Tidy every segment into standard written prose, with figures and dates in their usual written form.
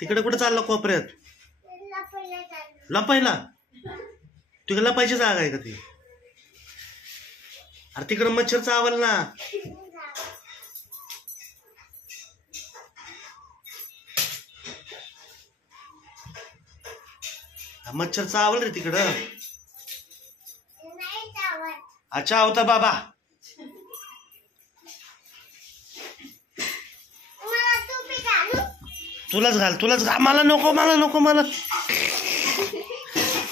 तिकडे कुठे चालला कोपऱ्यात लपायला? तुला लपायची जागा आहे का ती? अरे तिकडे मच्छर चावल ना. मच्छर चावल रे तिकडं. अच्छा होता बाबा. तुलाच घाल तुलाच घाल. मला नको मला नको मला.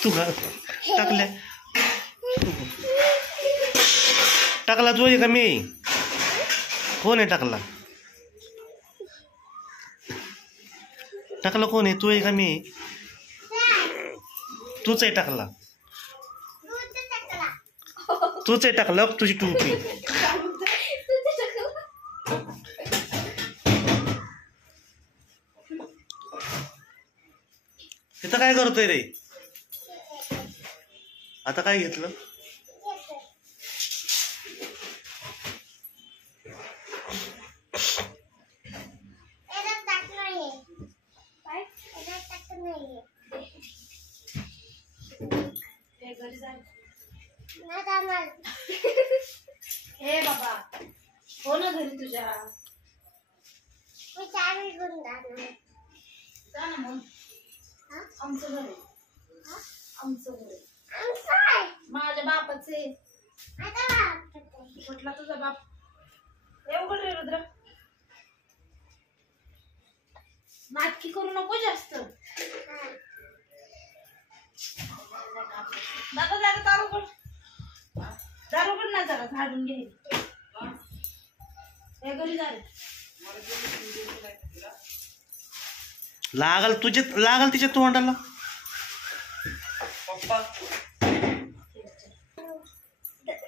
तू घाल. टाकल्या टाकला तू आहे का मी? कोण आहे टाकला? टाकला कोण आहे? तू आहे का मी? तूच आहे टाकला. तूच आहे टाकला. तुझी टोपी. इथं काय करतोय रे? आता काय घेतलं? हे बाबा हो ना घरी तुझ्या. जा ना मग. आमचं घर आहे. आमचं घर आहे. माझ्या बापाचे. कुठला तुझा बाप? एवढं रे रुद्र. नाटकी करू नको जास्त. दादा दादा दारू पण दारू पण ना जरा झाडून घे. हे घरी जा रे. लागल तुझे लागल तिच्या तोंडाला. पप्पा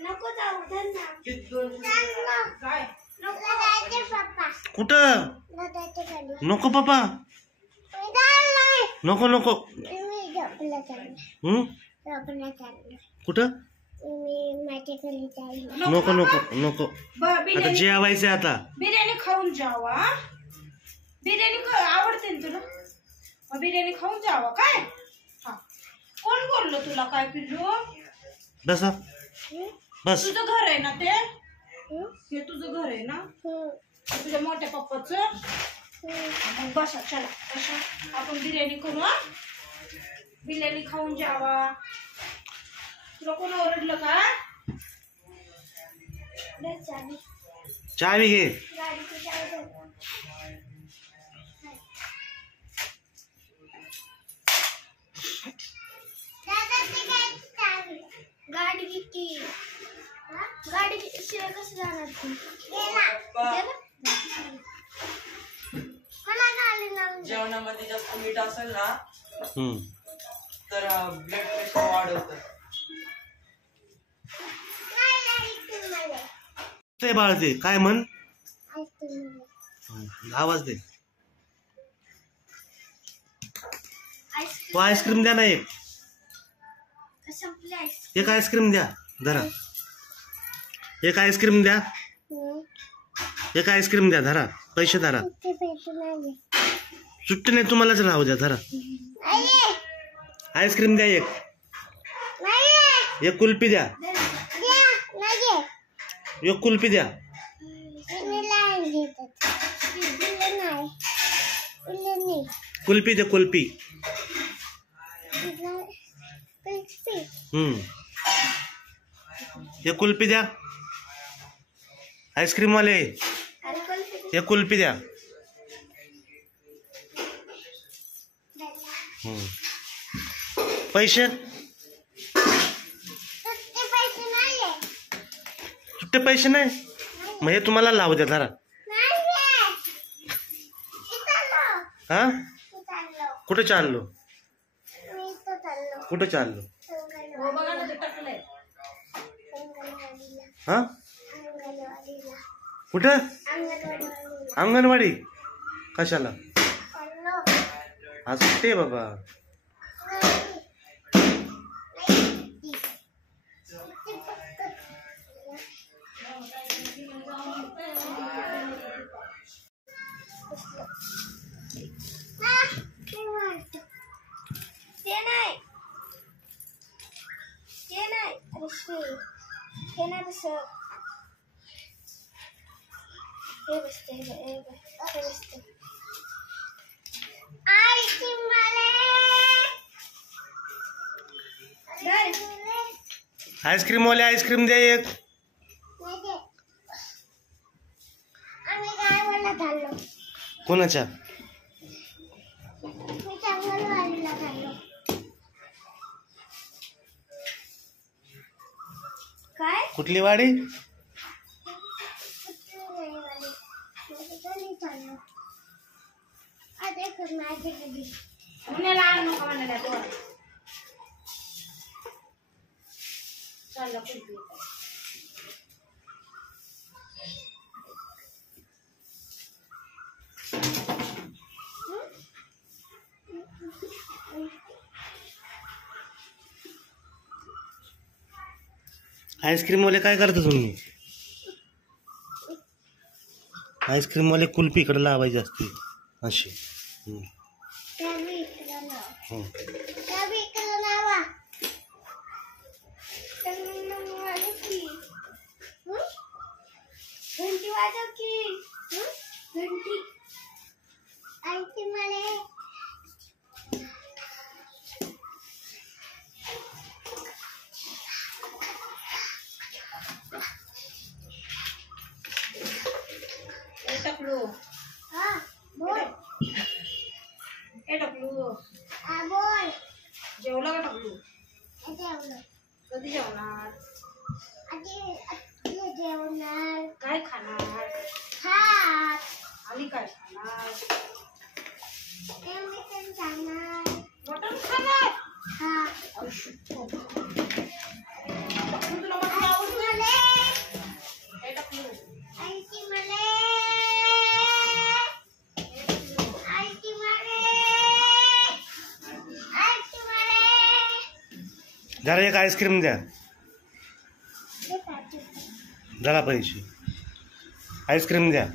नको जाऊ धन्ना. काय कुठं? नको पप्पा नको नको. कुठं? नको नको नको. आता जेवायचं आता. बिर्याणी खाऊन जावा. बिर्याणी आवडते ना तुला? मग बिर्याणी खाऊन जावा. काय कोण बोललो तुला? काय पिल्लू? बस बस. तुझं घर आहे ना ते? हे तुझं घर आहे ना? तुझ्या मोठ्या पप्पाचं. मग बसा चला बसा. आपण बिर्याणी करू. बिर्याणी खाऊन जावा. तुला कोण ओरडलं का? चावी घे. गाडी किती? गाडी शिवाय कसं जाणार तू? जेवणामध्ये जास्त मीठ असेल ना तर ब्लड प्रेशर वाढवतं. ते बाळ दे. काय म्हण? आवाज दे. तो आईस्क्रीम द्या ना. एक आईस्क्रीम द्या धरा. एक आईस्क्रीम द्या. एक आईस्क्रीम द्या धरा. पैसे धरा. सुट्टी नाही तुम्हालाच राहू द्या धरा. आईस्क्रीम द्या. एक कुल्फी द्या. एक कुल्फी द्या. कुल्फी द्या कुल्फी. एक कुल्फी द्या. आईस्क्रीम वाले एक कुल्फी द्या. पैसे सुट्टे पैसे नाही. मग हे तुम्हाला लावू द्या धरा. हा कुठे चाललो? कुठे चाललो? हा कुठं? अंगणवाडी. कशाला? आज सुट्टी आहे बाबा. आईस्क्रीम वाले आईस्क्रीम द्या एक. कोणाच्या? काय? कुठली वाडी? पुण्याला आणू का म्हणाल्या तो चालला कुठे. आईस्क्रीम वाले काय करता तुम्ही? आईस्क्रीम वाले कुल्फी इकडे लावायची असते अशी. घंटी वाजव की. घंटी आणखी मला टकलू. हा बोल. ए टकलू. हा बोल. जेवला का टकलू? जेवलं. कधी जेवणार? जेवणार. काय खाणार? भात. आणि काय खाणार? मटण खाणार. मटण खाणार? हा. तुला मटण आवडतं? हे टकलू. जरा एक आईस्क्रीम द्या. जरा पैसे आईस्क्रीम द्या.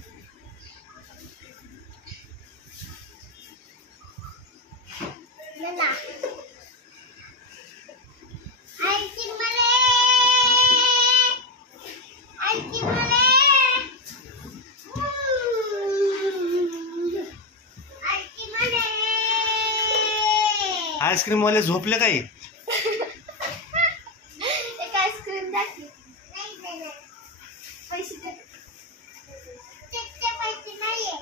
आईस्क्रीम वाले झोपले काही? एक आईस्क्रीम द्या की. पैसे दे. पैसे नाहीये.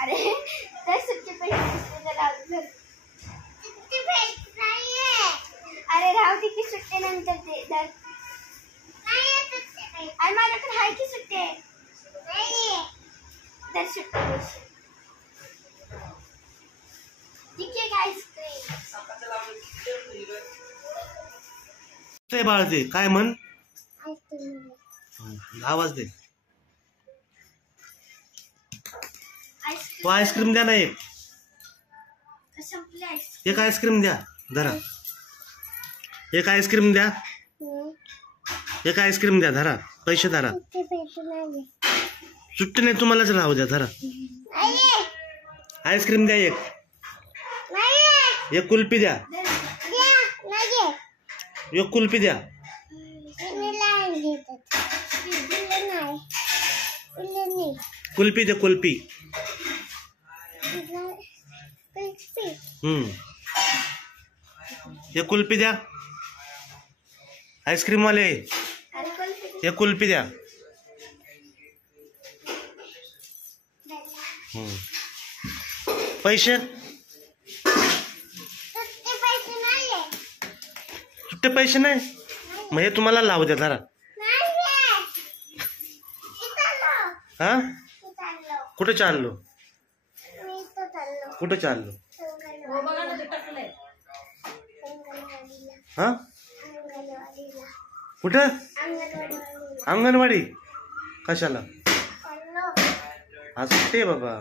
अरे ते सुट्टे पैसे लावले. सुट्टे पैसे नाहीये. अरे राहू दे की सुट्टे नंतर दे. नाहीये सुट्टे पैसे. अरे माझ्याकडे आहे की सुट्टे. नाहीये. दर सुट्टे पैसे. ठीक आहे आईस्क्रीम. ते बाळ दे. काय म्हण? आवाज दे. तो आईस्क्रीम द्या ना एक. एक आईस्क्रीम द्या धरा. एक आईस्क्रीम द्या. एक आईस्क्रीम द्या धरा. पैसे धरा. सुट्टी नाही तुम्हालाच राहू द्या धरा. आईस्क्रीम द्या एक. एक कुल्फी द्या. एक कुल्फी द्या. कुल्फी द्या कुल्फी. एक कुल्फी द्या. आईस्क्रीम वाले एक कुल्फी द्या. पैसे सुट्टे पैसे नाही. मग हे तुम्हाला लावू द्या धरा. हा कुठे चाललो? कुठे चाललो? हा कुठं? अंगणवाडी. कशाला? आज सुट्टी आहे बाबा.